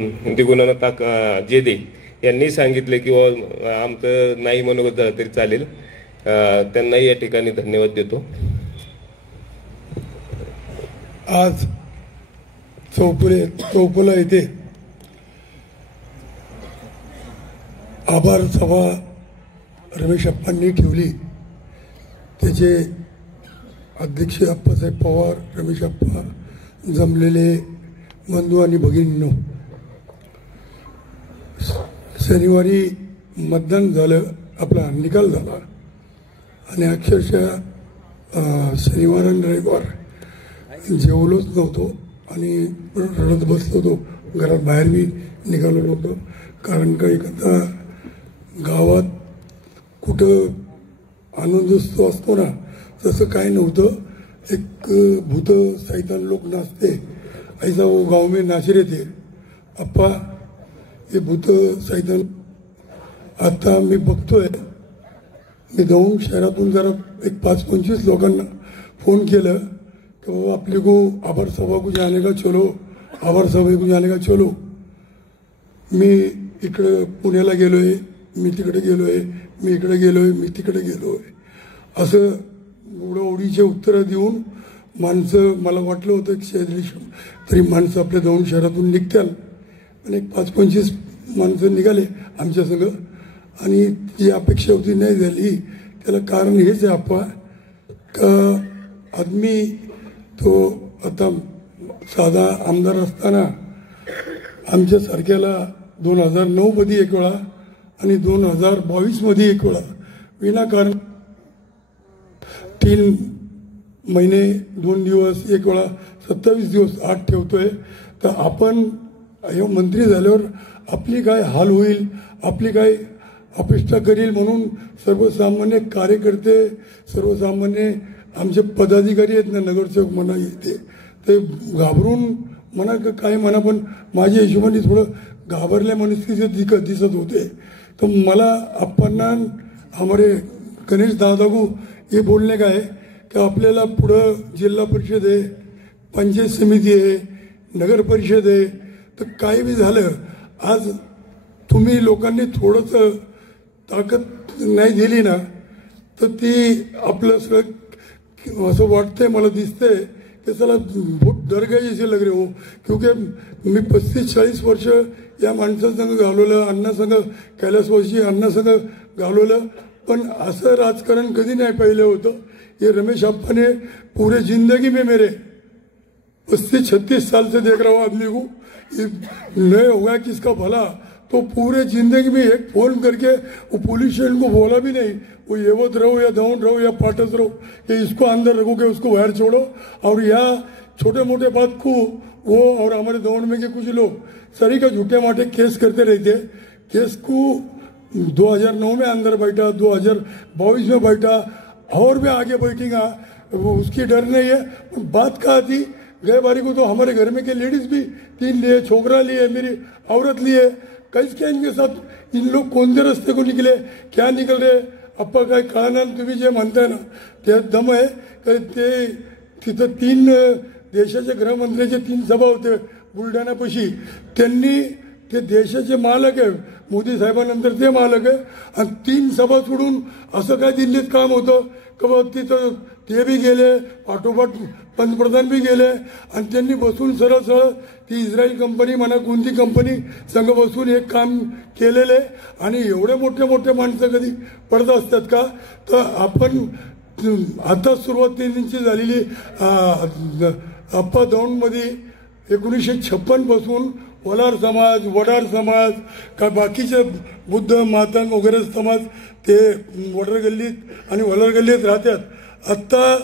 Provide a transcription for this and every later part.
दिगुणानाथ जेदे यांनी सांगितले की आमचं नाही म्हणत तरी चालेल, त्यांनाही या ठिकाणी धन्यवाद देतो. आज चौफुला येथे आभार सभा रमेश अप्पांनी ठेवली. त्याचे अध्यक्ष अप्पासाहेब पवार, रमेश अप्पा, जमलेले बंधू आणि भगिनींनो, शनिवारी मतदान झालं, आपला निकाल झाला आणि अक्षरशः शनिवार आणि रविवार जेवलोच नव्हतो आणि रडत बसलो होतो. घरात बाहेर मी निघालो नव्हतो, कारण का एखादा गावात कुठं आनंदोत्सव असतो ना, तसं काय नव्हतं. एक भूत सैतान लोक नाचते ऐसा वो गाव में नाच रहे थे. अप्पा हे भूत सैतान आता मी बघतोय. मी दौंड शहरातून जरा एक 5-25 लोकांना फोन केलं की बाबा आपले को आभार सभा को जाने का चलो, आभार सभा को जाने का चलो. मी इकडं पुण्याला गेलोय, मी तिकडे गेलोय, मी इकडे गेलोय, मी तिकडे गेलोय, असं उडीचे उत्तरं देऊन माणसं, मला वाटलं होतं एक 150 तरी माणसं आपल्या दौंड शहरातून निघत्याल, आणि एक 5-25 माणसं निघाले आमच्या संग, आणि जी अपेक्षा होती नाही झाली. त्याला कारण हेच आहे आप्पा का आदमी तो आता साधा आमदार असताना आमच्या सारख्याला 2009 मध्ये एक वेळा आणि 2022 मध्ये एक वेळा विनाकारण 3 महिने 2 दिवस एक वेळा 27 दिवस आत ठेवतोय. तर आपण हे मंत्री झाल्यावर आपली काय हाल होईल, आपली काय अपेक्षा करील म्हणून सर्वसामान्य कार्यकर्ते, सर्वसामान्य आमचे पदाधिकारी आहेत ना, नगरसेवक म्हणा, येते ते घाबरून म्हणा काय म्हणा, पण माझ्या हिशोबाने थोडं घाबरल्या मनस्थितीत दिसत होते. तर मला अप्पांना हमारे गणेश दादा को हे बोलणे काय की आपल्याला पुढं जिल्हा परिषद आहे, पंचायत समिती आहे, नगर परिषद आहे, तर काही बी झालं, आज तुम्ही लोकांनी थोडंसं ताकद नाही दिली ना, तर ती आपलं सगळं असं वाटतंय, मला दिसतंय की चला बहुत डर गए जैसे लग रहे हो. क्योंकि मी 35-40 वर्ष या माणसासंग घालवलं, अण्णासंग, कैलासवासी अण्णासंग घालवलं, पण असं राजकारण कधी नाही पाहिलं होतं. ये रमेश अप्पा ने पूरे जिंदगी में मेरे 35-36 साल से देख रहा हूँ आदमी को, नहीं होगा किसका भला. तो पूरे जिंदगी में एक फोन करके वो पुलिस स्टेशन को बोला भी नहीं, वो येवत रहो या दौड़ रहो या पाटस रहो, कि इसको अंदर रखोगे उसको बाहर छोड़ो. और या छोटे मोटे बात को वो और हमारे दौड़ में के कुछ लोग सरी का झूठे माटे केस करते रहते. केस को 2009 में अंदर बैठा, 2022 में बैठा, और भी आगे बैठेगा, उसकी डर नहीं है. बात कहा थी गए बारी को, तो हमारे घर में के लेडीज भी 3 लिए, छोकरा लिए, मेरी औरत लिए, कैसे क्या इनके साथ इन लोग कौन से रास्ते को निकले, क्या निकल रहे अप्पा काय कळणार. तुम्ही जे म्हणताय ना ते दम आहे. ते तिथं 3 देशाच्या गृहमंत्र्याचे 3 सभा होते बुलढाणापाशी. त्यांनी ते देशाचे मालक आहे, मोदी साहेबांनंतर ते मालक आहे, आणि 3 सभा सोडून असं काय दिल्लीत काम होतं का बा तिथं ते बी गेले, पाठोपाठ पंतप्रधान बी गेले, आणि त्यांनी बसून सरळ सरळ ती इस्रायल कंपनी म्हणा कोणती कंपनी संघ बसून एक काम केलेले. आणि एवढे मोठे मोठे माणसं कधी पडत असतात का. तर आपण आता सुरुवात त्यांची झालेली अप्पा दौंडमध्ये 1956 पासून वलार समाज, वडार समाज, का बाकीचे बुद्ध मातंग वगैरे समाज ते वडार गल्लीत आणि वलार गल्लीत राहतात. आत्ता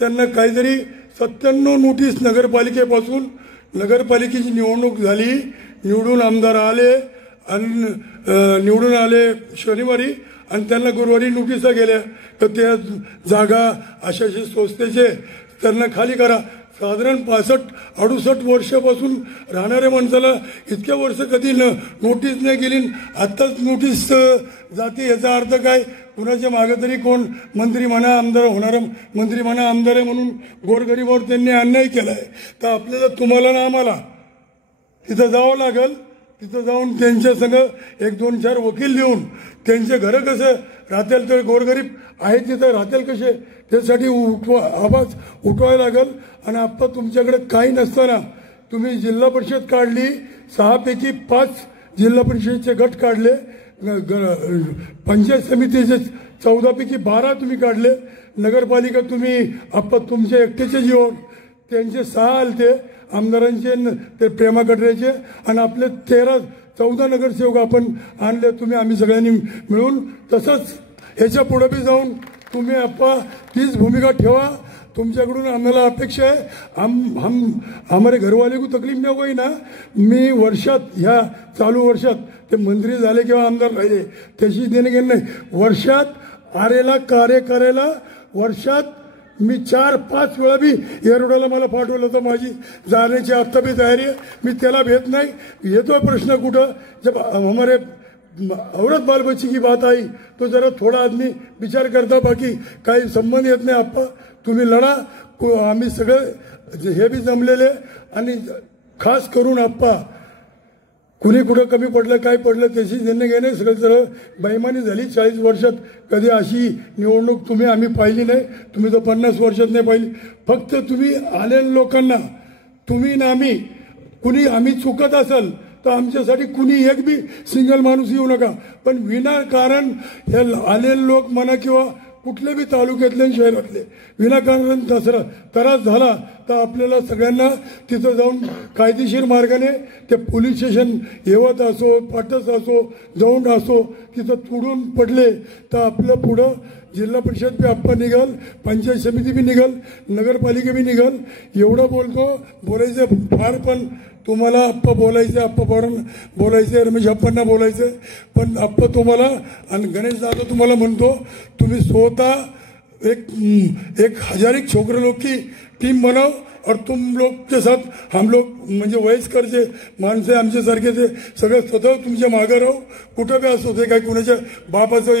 त्यांना काहीतरी 97 नोटीस नगरपालिकेपासून, नगरपालिकेची निवडणूक झाली, निवडून आमदार आले आणि निवडून आले शनिवारी, आणि त्यांना गुरुवारी नोटिसा गेल्या तर त्या जागा अशा संस्थेचे त्यांना खाली करा. साधारण 65-68 वर्षापासून राहणाऱ्या माणसाला इतक्या वर्ष कधी नोटीस नाही गेली, आत्ताच नोटीस जाते. याचा अर्थ काय, कुणाच्या मागे तरी कोण मंत्री म्हणा आमदार होणारा मंत्री म्हणा आमदार आहे म्हणून गोरगरिबावर त्यांनी अन्याय केलाय. तर आपल्याला तुम्हाला ना आम्हाला तिथं जावं लागल. तिथं जाऊन त्यांच्या संग 1-2-4 वकील देऊन त्यांचे घरं कसं राहतील, तर गोरगरीब आहेत तिथं राहतील कसे, त्यासाठी आवाज उठवायला लागल. आणि आप्पा तुमच्याकडे काही नसताना तुम्ही जिल्हा परिषद काढली, 6 पैकी 5 जिल्हा परिषदेचे गट काढले, पंचायत समितीचे 14 पैकी 12 तुम्ही काढले, नगरपालिका तुम्ही आप्पा तुमच्या एकट्याचे जीवन त्यांचे 6 आलते आमदारांचे, ते प्रेमा गटऱ्याचे, आणि आपले 13-14 नगरसेवक आपण आणले तुम्ही आम्ही सगळ्यांनी मिळून. तसंच ह्याच्या पुढे बी जाऊन तुम्ही आप्पा तीच भूमिका ठेवा. तुमच्याकडून आम्हाला अपेक्षा आहे. हमारे घरवाले को तकलीफ नाही होई ना. मी वर्षात ह्या चालू वर्षात ते मंत्री झाले किंवा आमदार राहिले त्याची देणे घेणे नाही. वर्षात आरेला कार्य करायला वर्षात मी 4-5 वेळा बी येरवड्याला मला पाठवलं होतं. माझी जाण्याची आत्ता बी तयारी आहे. मी त्याला भेट नाही. येतो प्रश्न कुठं, जब हमारे औरत बाल बच्ची की बात आई तो जरा थोडा आदमी विचार करता, बाकी काही संबंध येत नाही. आप्पा तुम्ही लढा, आम्ही सगळे हे बी जमलेले. आणि खास करून आप्पा कुणी कुठं कमी पडलं काय पडलं त्याची देणे घेणे सगळं सरळ बेईमानी झाली. 40 वर्षात कधी अशी निवडणूक आम्ही पाहिली नाही. तुम्ही तर 50 वर्षात नाही पाहिली. फक्त तुम्ही आलेल्या लोकांना, तुम्ही ना आम्ही कुणी आम्ही चुकत असेल तर आमच्यासाठी कुणी एक बी सिंगल माणूस येऊ नका. पण विनाकारण हे आलेले लोक म्हणा किंवा कुठले बी तालुक्यातले शहरातले विनाकारण त्रास झाला तर आपल्याला सगळ्यांना तिथं जाऊन कायदेशीर मार्गाने ते पोलीस स्टेशन येवत असो, पाटस असो, दौंड असो, तिथं तुडून पडले तर आपलं पुढं जिल्हा परिषद बी आप्पा निघाल, पंचायत समिती बी निघाल, नगरपालिका बी निघाल. एवढं बोलायचं फार, पण तुम्हाला आप्पा बोलायचं, आप्पा बोलायचं, रमेश आप्पांना बोलायचं. पण आप्पा तुम्हाला आणि गणेश दादा तुम्हाला म्हणतो, तुम्ही स्वतः एक 1000 छोकरे लोग की टीम बनाओ और तुम लोग के साथ हम लोग म्हणजे वयस्कर जे माणसे आमच्या सारखे ते सगळं स्वतः तुमच्या मागे राहू. कुठं बी असो, ते काय कुणाच्या बापाचं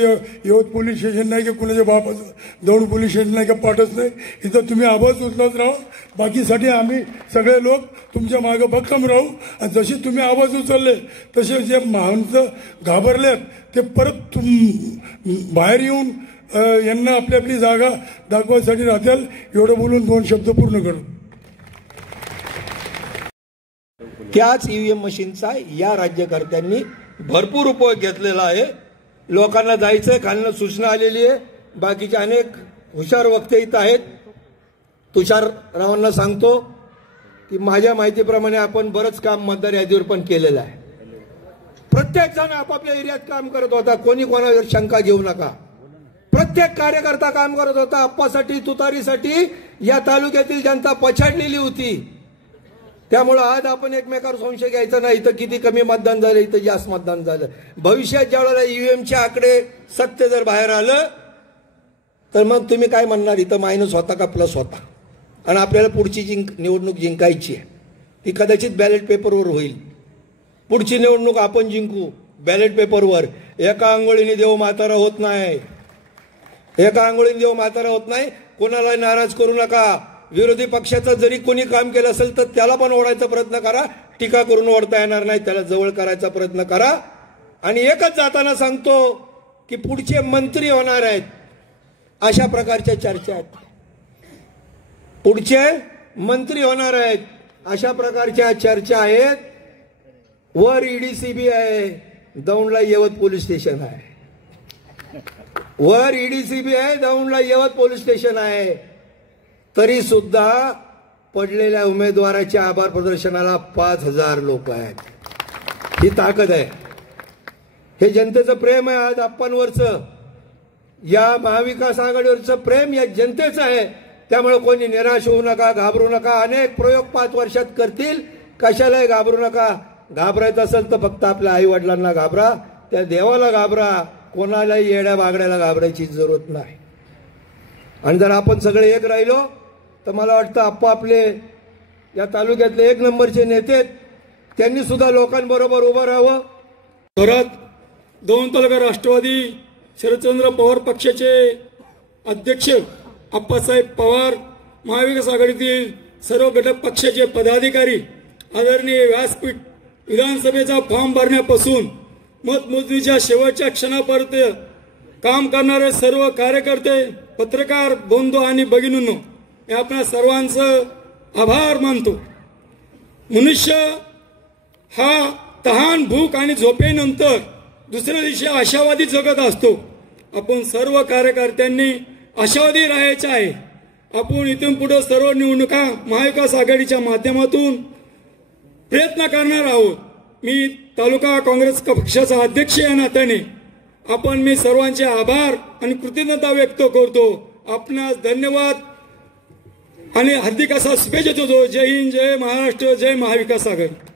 यवत पोलीस स्टेशन नाही, की कुणाच्या बापाचं दौंड पोलीस स्टेशन नाही, का पाठच नाही. इथं तुम्ही आवाज उचलत राहा. बाकीसाठी आम्ही सगळे लोक तुमच्या मागे भक्कम राहू. आणि जशी तुम्ही आवाज उचलले तसे जे माणसं घाबरलेत ते परत बाहेर येऊन यांना आपली आपली जागा दाखवायसाठी राहतील. एवढं बोलून 2 शब्द पूर्ण करू. त्याच ईव्हीएम मशीनचा या राज्यकर्त्यांनी भरपूर उपयोग घेतलेला आहे. लोकांना जायचंय, खालनं सूचना आलेली आहे. बाकीचे अनेक हुशार वक्ते इथं आहेत. तुषाररावांना सांगतो की माझ्या माहितीप्रमाणे आपण बरंच काम मतदार यादीवर पण केलेलं आहे. प्रत्येक जण आपापल्या एरियात काम करत होता. कोणी कोणावर शंका घेऊ नका. प्रत्येक कार्यकर्ता काम करत होता. आप्पासाठी, तुतारीसाठी या तालुक्यातील जनता पछाडलेली होती. त्यामुळे आज आपण एकमेकावर संशय घ्यायचा नाही. इथं किती कमी मतदान झालं, इथं जास्त मतदान झालं. भविष्यात ज्यावेळेला ईव्हीएमचे आकडे सत्य जर बाहेर आलं तर मग तुम्ही काय म्हणणार, इथं मायनस होता का प्लस होता. आणि आपल्याला पुढची निवडणूक जिंकायची आहे. ती कदाचित बॅलेट पेपरवर होईल. पुढची निवडणूक आपण जिंकू बॅलेट पेपरवर. एका आंघोळीने देव म्हातारा होत नाही. एका आंघोळीने देव म्हातारा होत नाही. कोणाला नाराज करू नका. विरोधी पक्षाचं जरी कोणी काम केलं असेल तर त्याला पण ओढायचा प्रयत्न करा. टीका करून ओढता येणार नाही. त्याला जवळ करायचा प्रयत्न करा. आणि एकच जाताना सांगतो की पुढचे मंत्री होणार आहेत अशा प्रकारच्या चर्चा आहेत. पुढचे मंत्री होणार आहेत अशा प्रकारच्या चर्चा आहेत. वर ईडीसीबी आहे, दौंडला येवत पोलीस स्टेशन आहे. वर ईडीसीबी आहे, दौंडला येवत पोलीस स्टेशन आहे. तरी सुद्धा पडलेल्या उमेदवाराच्या आभार प्रदर्शनाला 5000 लोक आहेत. ही ताकद आहे. हे जनतेचं प्रेम आहे. आज आप्पांवरचं, या महाविकास आघाडीवरचं प्रेम या जनतेचं आहे. त्यामुळे कोणी निराश होऊ नका, घाबरू नका. अनेक प्रयोग 5 वर्षात करतील. कशालाही घाबरू नका. घाबरायचं असेल तर फक्त आपल्या आई वडिलांना घाबरा, त्या देवाला घाबरा. कोणालाही येड्या बागड्याला घाबरायची जरूरत नाही. आणि जर आपण सगळे एक राहिलो तर मला वाटतं आप्पा आपले या तालुक्यातले 1 नंबरचे नेते, त्यांनी सुद्धा लोकांबरोबर उभं राहावं. परत दौंड तालुका राष्ट्रवादी शरदचंद्र पवार पक्षाचे अध्यक्ष आप्पासाहेब पवार, महाविकास आघाडीतील सर्व घटक पक्षाचे पदाधिकारी, आदरणीय व्यासपीठ विधानसभेचा फॉर्म भरण्यापासून मतमोजणीच्या शेवटच्या क्षणापर्यंत काम करणारे सर्व कार्यकर्ते, पत्रकार बंधू आणि भगिनींनो, मी आपणा सर्वांचं आभार मानतो. मनुष्य हा तहान, भूक आणि झोपेनंतर दुसऱ्या दिवशी आशावादी जगत असतो. आपण सर्व कार्यकर्त्यांनी आशावादी राहायचे आहे. आपण इथून पुढे सर्व निवडणुका महाविकास आघाडीच्या माध्यमातून प्रयत्न करणार आहोत. मी तालुका काँग्रेस पक्षाचा अध्यक्ष या नात्याने मी सर्वांचे आभार आणि कृतज्ञता व्यक्त करतो. आपणास धन्यवाद आणि हार्दिक असा शुभेच्छा देतो. जय हिंद, जय महाराष्ट्र, जय महाविकास आघाडी.